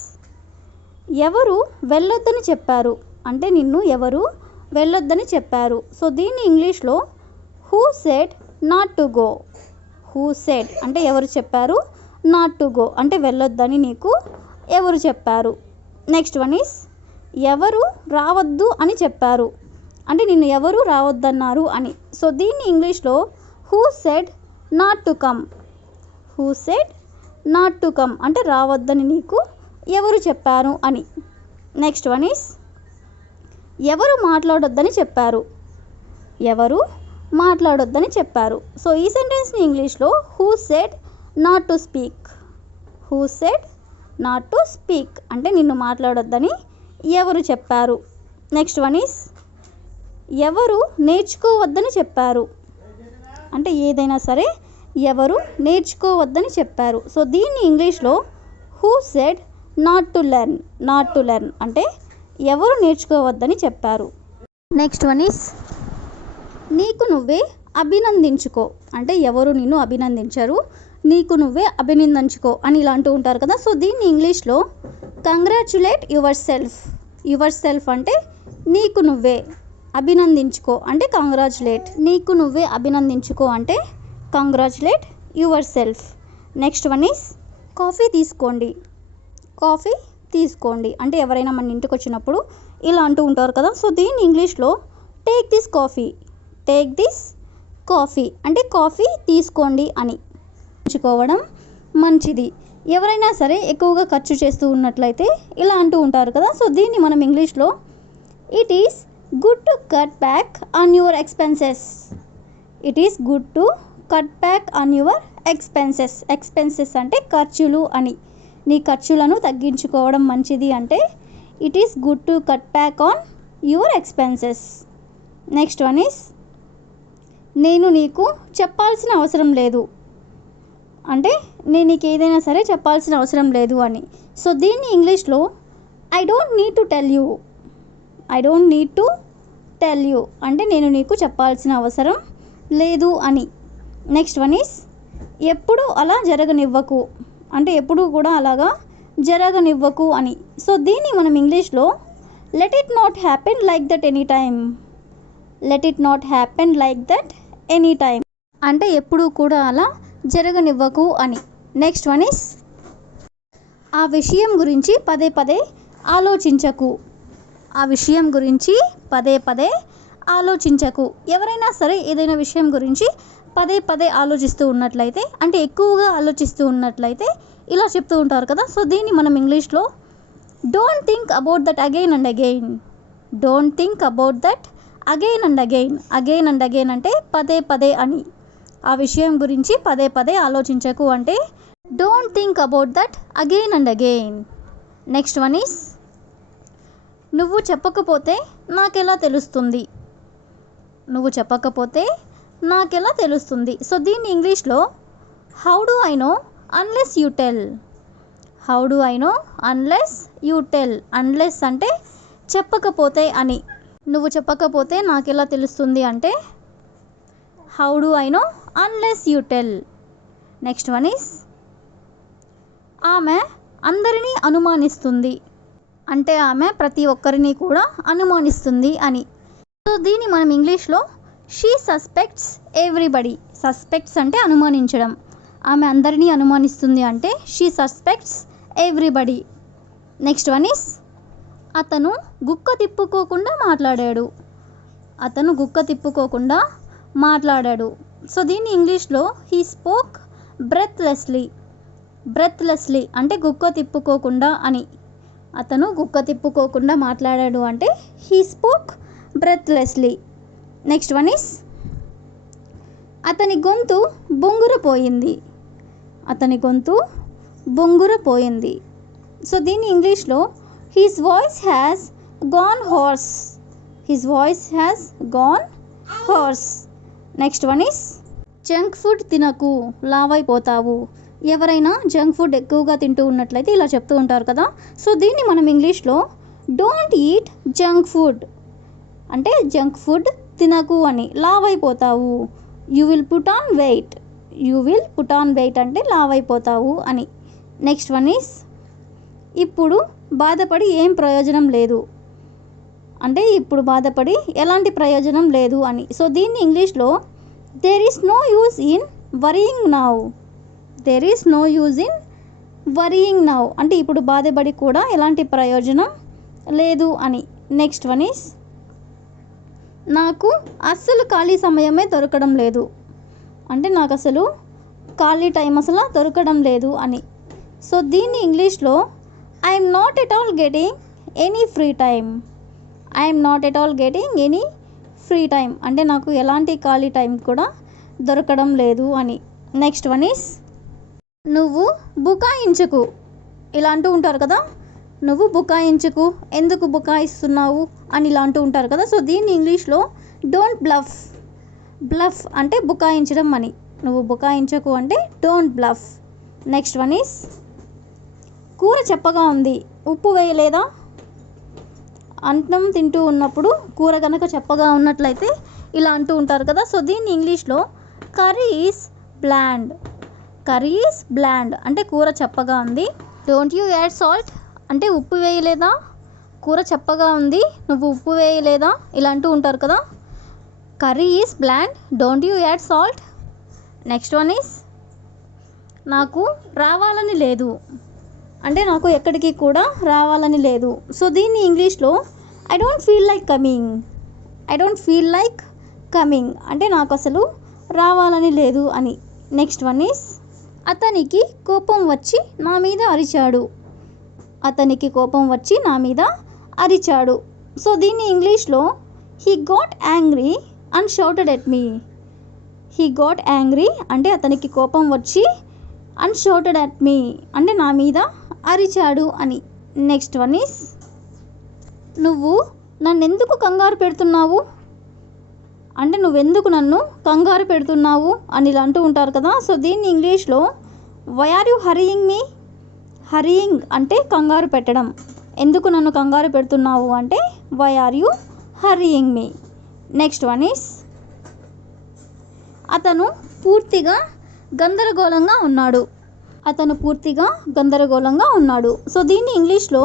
ఎవరు వెళ్ళొద్దని చెప్పారు అంటే నిన్ను ఎవరు వెళ్ళొద్దని చెప్పారు. సో దీన్ని ఇంగ్లీష్లో who said not to go. Who said అంటే ఎవరు చెప్పారు, నాట్ టు గో అంటే వెళ్ళొద్దని నీకు ఎవరు చెప్పారు. నెక్స్ట్ వన్ ఈస్ ఎవరు రావద్దు అని చెప్పారు అంటే నిన్ను ఎవరు రావద్దన్నారు అని. సో దీన్ని ఇంగ్లీష్లో who said not to come. Who said not to come అంటే రావద్దని నీకు ఎవరు చెప్పారు అని. నెక్స్ట్ వన్ ఈస్ ఎవరు మాట్లాడొద్దని చెప్పారు. ఎవరు మాట్లాడొద్దని చెప్పారు. సో ఈ సెంటెన్స్ని ఇంగ్లీష్లో who said not to speak. Who said not to speak అంటే నిన్ను మాట్లాడొద్దని ఎవరు చెప్పారు. నెక్స్ట్ వన్ ఈస్ ఎవరు నేర్చుకోవద్దని చెప్పారు అంటే ఏదైనా సరే ఎవరు నేర్చుకోవద్దని చెప్పారు. సో దీన్ని ఇంగ్లీష్లో who said not to learn. Not to learn అంటే ఎవరు నేర్చుకోవద్దని చెప్పారు. నెక్స్ట్ వన్ ఈస్ నీకు నువ్వే అభినందించుకో అంటే ఎవరు నిన్ను అభినందించరు, నీకు నువ్వే అభినందించుకో అని ఇలా అంటూ ఉంటారు కదా. సో దీన్ని ఇంగ్లీష్లో congratulate your self. Your self అంటే నీకు నువ్వే, అభినందించుకో అంటే కంగ్రాచ్యులేట్. నీకు నువ్వే అభినందించుకో అంటే congratulate your self. Next one is coffee తీసుకోండి. కాఫీ తీసుకోండి అంటే ఎవరైనా మన ఇంటికి వచ్చినప్పుడు ఇలా అంటూ ఉంటారు కదా. సో దీన్ని ఇంగ్లీష్లో take this coffee. Take this coffee అంటే కాఫీ తీసుకోండి అని ఉంచుకోవడం మంచిది. ఎవరైనా సరే ఎక్కువగా ఖర్చు చేస్తూ ఉన్నట్లయితే ఇలా అంటూ ఉంటారు కదా. సో దీన్ని మనం ఇంగ్లీష్లో it is good to cut back on your expenses. It is good to cut back on your expenses. Expenses అంటే ఖర్చులు అని. నీ ఖర్చులను తగ్గించుకోవడం మంచిది అంటే it is good to cut back on your expenses. Next one is నేను నీకు చెప్పాల్సిన అవసరం లేదు, అంటే నేను నీకు ఏదైనా సరే చెప్పాల్సిన అవసరం లేదు అని. సో దీన్ని ఇంగ్లీష్లో I don't need to tell you, I don't need to tell you అంటే నేను నీకు చెప్పాల్సిన అవసరం లేదు అని. నెక్స్ట్ వన్ ఈస్ ఎప్పుడు అలా జరగనివ్వకు, అంటే ఎప్పుడు కూడా అలాగా జరగనివ్వకు అని. సో దీన్ని మనం ఇంగ్లీష్లో let it not happen like that any time, let it not happen like that any time అంటే ఎప్పుడు కూడా అలా జరగనివ్వకు అని. నెక్స్ట్ వన్ ఈస్ ఆ విషయం గురించి పదే పదే ఆలోచించకు, ఆ విషయం గురించి పదే పదే ఆలోచించకు. ఎవరైనా సరే ఏదైనా విషయం గురించి పదే పదే ఆలోచిస్తూ ఉన్నట్లయితే, అంటే ఎక్కువగా ఆలోచిస్తూ ఉన్నట్లయితే ఇలా చెప్తూ ఉంటారు కదా. సో దీన్ని మనం ఇంగ్లీష్లో don't think about that again and again, don't think about that again and again, again and again అంటే పదే పదే అని. ఆ విషయం గురించి పదే పదే ఆలోచించకు అంటే don't think about that again and again. Next one is నువ్వు చెప్పకపోతే నాకెలా తెలుస్తుంది, నువ్వు చెప్పకపోతే నాకెలా తెలుస్తుంది. సో దీన్ని ఇంగ్లీష్లో how do I know unless you tell, how do I know unless you tell. Unless అంటే చెప్పకపోతే అని, నువ్వు చెప్పకపోతే నాకెలా తెలుస్తుంది అంటే how do I know unless you tell. Next one is ఆమె అందరినీ అనుమానిస్తుంది, అంటే ఆమె ప్రతి ఒక్కరిని కూడా అనుమానిస్తుంది అని. సో దీన్ని మనం ఇంగ్లీష్లో షీ సస్పెక్ట్స్ ఎవ్రీబడి, సస్పెక్ట్స్ అంటే అనుమానించడం, ఆమె అందరినీ అనుమానిస్తుంది అంటే she suspects everybody. Next one is అతను గుక్క తిప్పుకోకుండా మాట్లాడాడు, అతను గుక్క తిప్పుకోకుండా మాట్లాడాడు. సో దీన్ని ఇంగ్లీష్లో హీ స్పోక్ బ్రెత్లెస్లీ, బ్రెత్లెస్లీ అంటే గుక్క తిప్పుకోకుండా అని. అతను గుక్క తిప్పుకోకుండా మాట్లాడాడు అంటే he spoke breathlessly. Next one is అతని గొంతు బొంగురపోయింది, అతని గొంతు బొంగురపోయింది. సో దీన్ని ఇంగ్లీష్లో his voice has gone hoarse, his voice has gone hoarse. Next one is junk food తినకు లావైపోతావు. ఎవరైనా జంక్ ఫుడ్ ఎక్కువగా తింటూ ఉన్నట్లయితే ఇలా చెప్తూ ఉంటారు కదా. సో దీన్ని మనం ఇంగ్లీష్లో డోంట్ ఈట్ జంక్ ఫుడ్ అంటే జంక్ ఫుడ్ తినకు అని. లావైపోతావు, you will put on weight, you will put on weight అంటే లావైపోతావు అని. నెక్స్ట్ వన్ ఈస్ ఇప్పుడు బాధపడి ఏం ప్రయోజనం లేదు, అంటే ఇప్పుడు బాధపడి ఎలాంటి ప్రయోజనం లేదు అని. సో దీన్ని ఇంగ్లీష్లో there is no use in worrying now, there is no use in worrying now అంటే ఇప్పుడు బాధపడి కూడా ఎలాంటి ప్రయోజనం లేదు అని. నెక్స్ట్ వన్ ఈస్ నాకు అస్సలు ఖాళీ సమయమే దొరకడం లేదు, అంటే నాకు అసలు ఖాళీ టైం అసలు దొరకడం లేదు అని. సో దీన్ని ఇంగ్లీష్లో I'm not at all getting any free time, I'm not at all getting any free time అంటే నాకు ఎలాంటి ఖాళీ టైం కూడా దొరకడం లేదు అని. నెక్స్ట్ వన్ ఈస్ నువ్వు బుకాయించకు, ఇలా అంటూ ఉంటారు కదా, నువ్వు బుకాయించకు, ఎందుకు బుకాయిస్తున్నావు అని ఇలా అంటూ ఉంటారు కదా. సో దీన్ని ఇంగ్లీష్లో డోంట్ బ్లఫ్, బ్లఫ్ అంటే బుకాయించడం అని, నువ్వు బుకాయించకు అంటే don't bluff. Next one is కూర చెప్పగా ఉంది ఉప్పు వేయలేదా, అన్నం తింటూ ఉన్నప్పుడు కూర కనుక చెప్పగా ఉన్నట్లయితే ఇలా అంటూ ఉంటారు కదా. సో దీన్ని ఇంగ్లీష్లో curry is bland, curry is bland అంటే కూర చెప్పగా ఉంది. డోంట్ యూ యాడ్ సాల్ట్ అంటే ఉప్పు వేయలేదా, కూర చెప్పగా ఉంది నువ్వు ఉప్పు వేయలేదా ఇలా అంటూ ఉంటారు కదా. Curry is bland, don't you add salt. Next one is నాకు రావాలని లేదు, అంటే నాకు ఎక్కడికి కూడా రావాలని లేదు. సో దీన్ని ఇంగ్లీష్లో I don't feel like coming, I don't feel like coming అంటే నాకు అసలు రావాలని లేదు అని. నెక్స్ట్ వన్ ఈస్ అతనికి కోపం వచ్చి నా మీద అరిచాడు, అతనికి కోపం వచ్చి నా మీద అరిచాడు. సో దీన్ని ఇంగ్లీష్లో he got angry and shouted at me, he got angry అంటే అతనికి కోపం వచ్చి అండ్ షౌటెడ్ ఎట్ మీ అంటే నా మీద అరిచాడు అని. నెక్స్ట్ వన్ ఈస్ నువ్వు నన్ను ఎందుకు కంగారు పెడుతున్నావు అంటే నువ్వెందుకు నన్ను కంగారు పెడుతున్నావు అని ఇలా అంటూ ఉంటారు కదా. సో దీన్ని ఇంగ్లీష్లో why are you hurrying me. Hurrying అంటే కంగారు పెట్టడం. ఎందుకు నన్ను కంగారు పెడుతున్నావు అంటే why are you hurrying me. Next one is అతను పూర్తిగా గందరగోళంగా ఉన్నాడు. అతను పూర్తిగా గందరగోళంగా ఉన్నాడు. సో దీన్ని ఇంగ్లీష్లో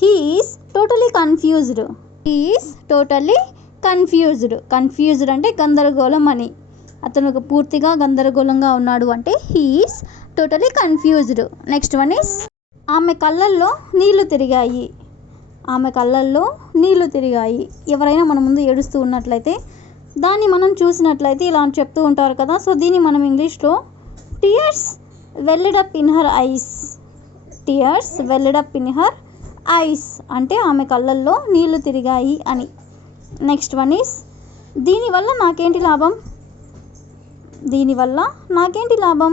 he is totally confused. He is totally confused. Confused అంటే గందరగోళం అని. అతను పూర్తిగా గందరగోళంగా ఉన్నాడు అంటే he is totally confused. Next one is ఆమె కళ్ళల్లో నీళ్లు తిరిగాయి. ఆమె కళ్ళల్లో నీళ్లు తిరిగాయి. ఎవరైనా మన ముందు ఏడుస్తూ ఉన్నట్లయితే దాన్ని మనం చూసినట్లయితే ఇలా చెప్తూ ఉంటారు కదా. సో దీన్ని మనం ఇంగ్లీష్లో tears welled up in her eyes. Tears welled up in her eyes అంటే ఆమె కళ్ళల్లో నీళ్లు తిరిగాయి అని. నెక్స్ట్ వన్ ఈస్ దీనివల్ల నాకేంటి లాభం. దీనివల్ల నాకేంటి లాభం.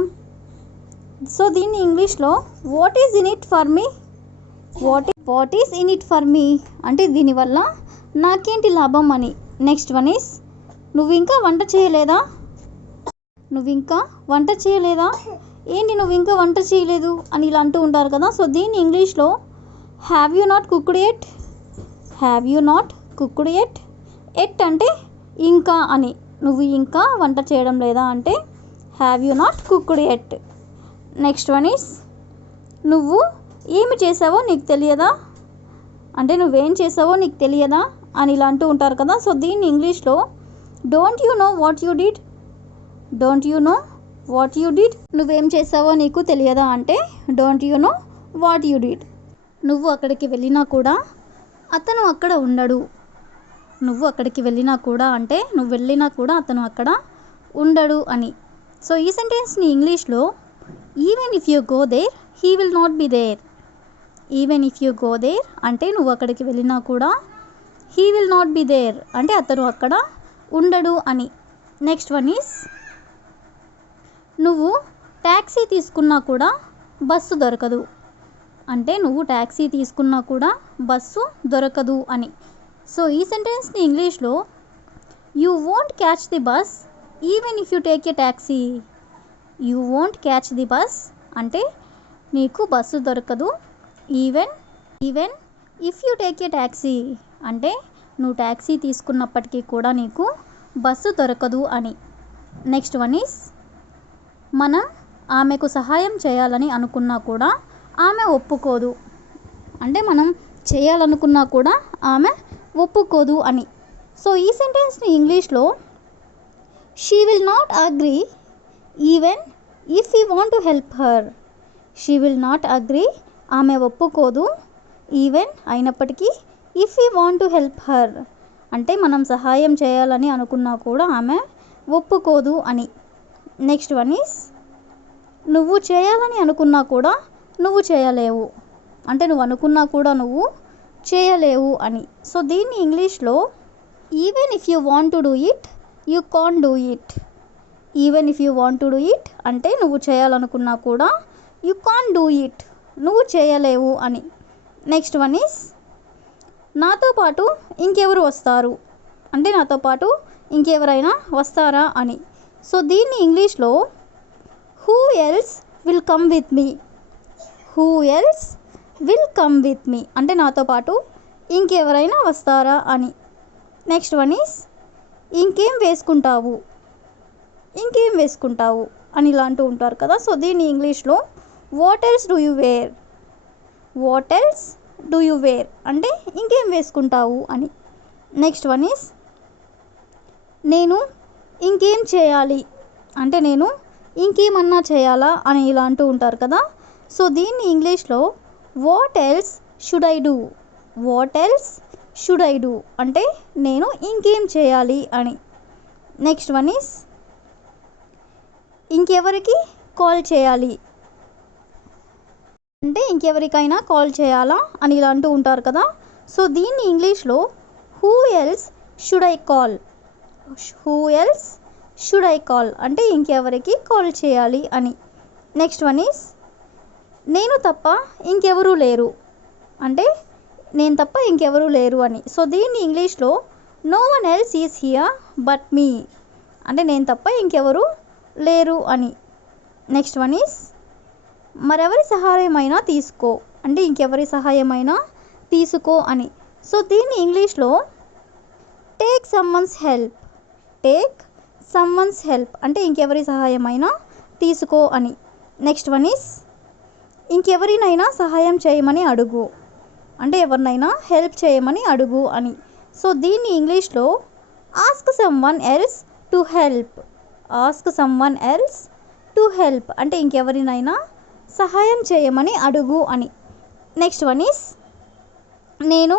సో దీన్ని ఇంగ్లీష్లో what is in it for me. What is in it for me అంటే దీనివల్ల నాకేంటి లాభం అని. నెక్స్ట్ వన్ ఈస్ నువ్వు ఇంకా వంట చేయలేదా. నువ్వు ఇంకా వంట చేయలేదా. ఏంటి నువ్వు ఇంకా వంట చేయలేదు అని ఇలా అంటూ ఉంటారు కదా. సో దీన్ని ఇంగ్లీష్లో have you not cooked at. Have you not cooked at. At అంటే ఇంకా అని. నువ్వు ఇంకా వంట చేయడం లేదా అంటే have you not cooked at. Next one is నువ్వు ఏమి చేసావో నీకు తెలియదా. అంటే నువ్వేం చేసావో నీకు తెలియదా అని ఇలా అంటూ ఉంటారు కదా. సో దీన్ని ఇంగ్లీష్లో don't you know what you did. Don't you know what you did. నువ్వేం చేసావో నీకు తెలియదా అంటే don't you know what you did. నువ్వు అక్కడికి వెళ్ళినా కూడా అతను అక్కడ ఉండడు. నువ్వు అక్కడికి వెళ్ళినా కూడా అంటే నువ్వు వెళ్ళినా కూడా అతను అక్కడ ఉండడు అని. సో ఈ సెంటెన్స్ని ఇంగ్లీష్లో even if you go there he will not be there. Even if you go there అంటే నువ్వు అక్కడికి వెళ్ళినా కూడా he will not be there అంటే అతను అక్కడ ఉండడు అని. నెక్స్ట్ వన్ ఈస్ నువ్వు ట్యాక్సీ తీసుకున్నా కూడా బస్సు దొరకదు. అంటే నువ్వు ట్యాక్సీ తీసుకున్నా కూడా బస్సు దొరకదు అని. సో ఈ సెంటెన్స్ని ఇంగ్లీష్లో you won't catch the bus even if you take a taxi. You won't catch the bus అంటే నీకు బస్సు దొరకదు even if you take a taxi అంటే నువ్వు ట్యాక్సీ తీసుకున్నప్పటికీ కూడా నీకు బస్సు దొరకదు అని. నెక్స్ట్ వన్ ఈస్ మనం ఆమెకు సహాయం చేయాలని అనుకున్నా కూడా ఆమె ఒప్పుకోదు. అంటే మనం చేయాలనుకున్నా కూడా ఆమె ఒప్పుకోదు అని. సో ఈ సెంటెన్స్ని ఇంగ్లీష్లో she will not agree even if you want to help her. She will not agree ఆమె ఒప్పుకోదు ఈవెన్ అయినప్పటికీ if you want to help her అంటే మనం సహాయం చేయాలని అనుకున్నా కూడా ఆమె ఒప్పుకోదు అని. నెక్స్ట్ వన్ ఈస్ నువ్వు చేయాలని అనుకున్నా కూడా నువ్వు చేయలేవు. అంటే నువ్వు అనుకున్నా కూడా నువ్వు చేయలేవు అని. సో దీన్ని ఇంగ్లీష్లో even if you want to do it you can't do it. Even if you want to do it అంటే నువ్వు చేయాలనుకున్నా కూడా యూ కాంట్ డూ ఇట్ నువ్వు చేయలేవు అని. నెక్స్ట్ వన్ ఈస్ నాతో పాటు ఇంకెవరు వస్తారు అంటే నాతో పాటు ఇంకెవరైనా వస్తారా అని. సో దీన్ని ఇంగ్లీష్లో who else will come with me. Who else will come with me అంటే నాతో పాటు ఇంకెవరైనా వస్తారా అని. నెక్స్ట్ వన్ ఈస్ ఇంకేం వేసుకుంటావు. ఇంకేం వేసుకుంటావు అని ఇలా అంటూ ఉంటారు కదా. సో దీన్ని ఇంగ్లీష్లో what else do you wear. What else do you wear అంటే ఇంకేం వేసుకుంటావు అని. నెక్స్ట్ వన్ ఈస్ నేను ఇంకేం చేయాలి అంటే నేను ఇంకేమన్నా చేయాలా అని ఇలా అంటూ ఉంటారు కదా. సో దీన్ని ఇంగ్లీష్లో what else should I do. What else should I do అంటే నేను ఇంకేం చేయాలి అని. నెక్స్ట్ వన్ ఈస్ ఇంకెవరికి కాల్ చేయాలి అంటే ఇంకెవరికైనా కాల్ చేయాలా అని ఇలా అంటూ ఉంటారు కదా. సో దీన్ని ఇంగ్లీష్లో who else should I call. Who else should I call అంటే ఇంకెవరికి కాల్ చేయాలి అని. నెక్స్ట్ వన్ ఈస్ నేను తప్ప ఇంకెవరూ లేరు అంటే నేను తప్ప ఇంకెవరూ లేరు అని. సో దీన్ని ఇంగ్లీష్లో no one else is here but me, అంటే నేను తప్ప ఇంకెవరు లేరు అని. నెక్స్ట్ వన్ ఈస్ మరెవరి సహాయమైనా తీసుకో, అంటే ఇంకెవరి సహాయమైనా తీసుకో అని. సో దీన్ని ఇంగ్లీష్లో take someone's help, take someone's help అంటే ఇంకెవరి సహాయమైనా తీసుకో అని. నెక్స్ట్ వన్ ఈస్ ఇంకెవరినైనా సహాయం చేయమని అడుగు, అంటే ఎవరినైనా హెల్ప్ చేయమని అడుగు అని. సో దీన్ని ఇంగ్లీష్లో ask someone else to help, ask someone else to help అంటే ఇంకెవరినైనా సహాయం చేయమని అడుగు అని. నెక్స్ట్ వన్ ఈస్ నేను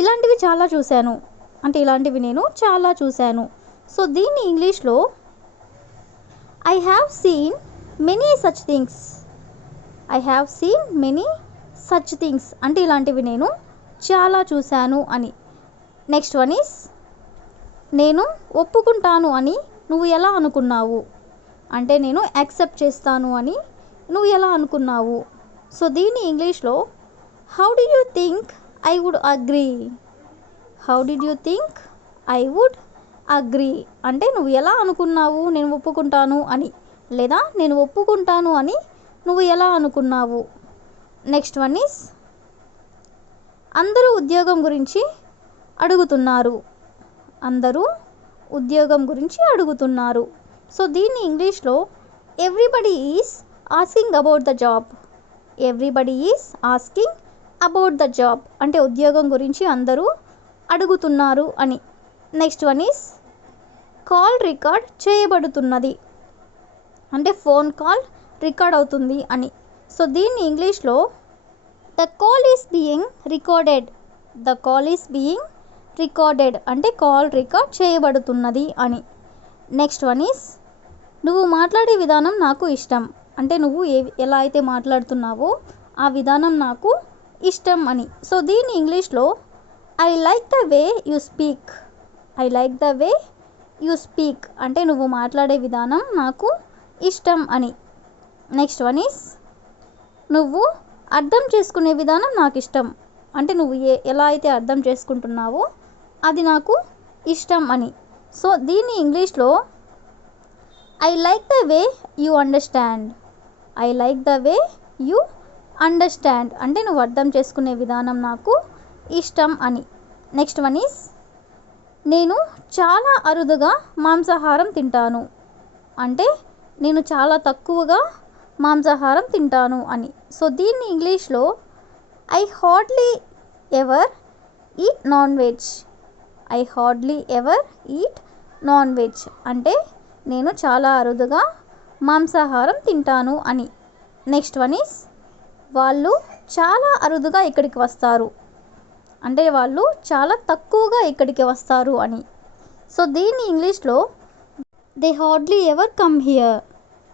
ఇలాంటివి చాలా చూశాను, అంటే ఇలాంటివి నేను చాలా చూశాను. సో దీన్ని ఇంగ్లీష్లో I have seen many such things, I have seen many such things అంటే ఇలాంటివి నేను చాలా చూశాను అని. నెక్స్ట్ వన్ ఈస్ నేను ఒప్పుకుంటాను అని నువ్వు ఎలా అనుకున్నావు, అంటే నేను యాక్సెప్ట్ చేస్తాను అని నువ్వు ఎలా అనుకున్నావు. సో దీన్ని ఇంగ్లీష్లో how did you think I would agree, how did you think I would agree అంటే నువ్వు ఎలా అనుకున్నావు నేను ఒప్పుకుంటాను అని, లేదా నేను ఒప్పుకుంటాను అని నువ్వు ఎలా అనుకున్నావు. నెక్స్ట్ వన్ ఈస్ అందరూ ఉద్యోగం గురించి అడుగుతున్నారు, అందరూ ఉద్యోగం గురించి అడుగుతున్నారు. సో దీన్ని ఇంగ్లీష్లో everybody is asking about the job, everybody is asking about the job అంటే ఉద్యోగం గురించి అందరూ అడుగుతున్నారు అని. Next one is call record చేయబడుతున్నది, అంటే ఫోన్ కాల్ రికార్డ్ అవుతుంది అని. సో దీన్ని ఇంగ్లీష్లో the call is being recorded, the call is being recorded అంటే కాల్ రికార్డ్ చేయబడుతున్నది అని. నెక్స్ట్ వన్ ఈస్ నువ్వు మాట్లాడే విధానం నాకు ఇష్టం, అంటే నువ్వు ఎలా అయితే మాట్లాడుతున్నావో ఆ విధానం నాకు ఇష్టం అని. సో దీన్ని ఇంగ్లీష్లో I like the way you speak, I like the way you speak అంటే నువ్వు మాట్లాడే విధానం నాకు ఇష్టం అని. నెక్స్ట్ వన్ ఈస్ నువ్వు అర్థం చేసుకునే విధానం నాకు ఇష్టం, అంటే నువ్వు ఎలా అయితే అర్థం చేసుకుంటున్నావో అది నాకు ఇష్టం అని. సో దీన్ని ఇంగ్లీష్లో I like the way you understand, I like the way you understand అంటే నువ్వు అర్థం చేసుకునే విధానం నాకు ఇష్టం అని. నెక్స్ట్ వన్ ఈస్ నేను చాలా అరుదుగా మాంసాహారం తింటాను, అంటే నేను చాలా తక్కువగా మాంసాహారం తింటాను అని. సో దీన్ని ఇంగ్లీష్లో I hardly ever eat non veg, I hardly ever eat non veg అంటే నేను చాలా అరుదుగా మాంసాహారం తింటాను అని. నెక్స్ట్ వన్ ఈస్ వాళ్ళు చాలా అరుదుగా ఇక్కడికి వస్తారు, అంటే వాళ్ళు చాలా తక్కువగా ఇక్కడికి వస్తారు అని. సో దీన్ని ఇంగ్లీష్లో they hardly ever come here,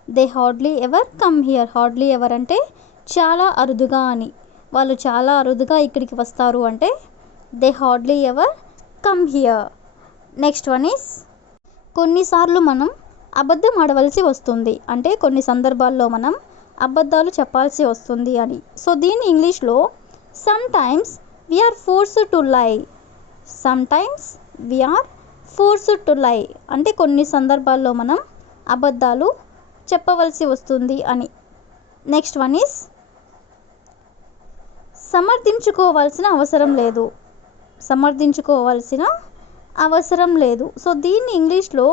they hardly ever come here, hardly ever అంటే చాలా అరుదుగా అని, వాళ్ళు చాలా అరుదుగా ఇక్కడికి వస్తారు అంటే they hardly ever come here. Next one is కొన్నిసార్లు మనం అబద్ధం ఆడవలసి వస్తుంది, అంటే కొన్ని సందర్భాల్లో మనం అబద్ధాలు చెప్పాల్సి వస్తుంది అని. సో దీన్ని ఇంగ్లీష్లో sometimes we are forced to lie, sometimes we are forced to lie అంటే కొన్ని సందర్భాల్లో మనం అబద్ధాలు చెప్పవలసి వస్తుంది అని. నెక్స్ట్ వన్ ఈస్ సమర్థించుకోవాల్సిన అవసరం లేదు, సమర్థించుకోవాల్సిన అవసరం లేదు. సో దీన్ని ఇంగ్లీష్లో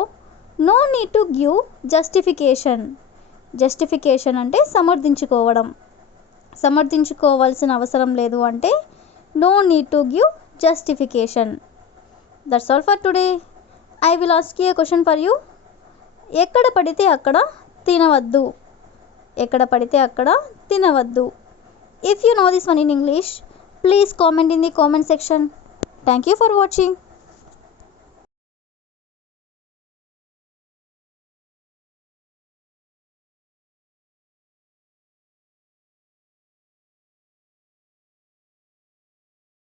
no need to give justification, justification అంటే సమర్థించుకోవడం, సమర్థించుకోవాల్సిన అవసరం లేదు అంటే no need to give justification. That's all for today. I will ask you a question for you. ఎక్కడ పడితే అక్కడ తినవద్దు, ఎక్కడ పడితే అక్కడ తినవద్దు. If you know this one in English, please comment in the comment section. Thank you for watching.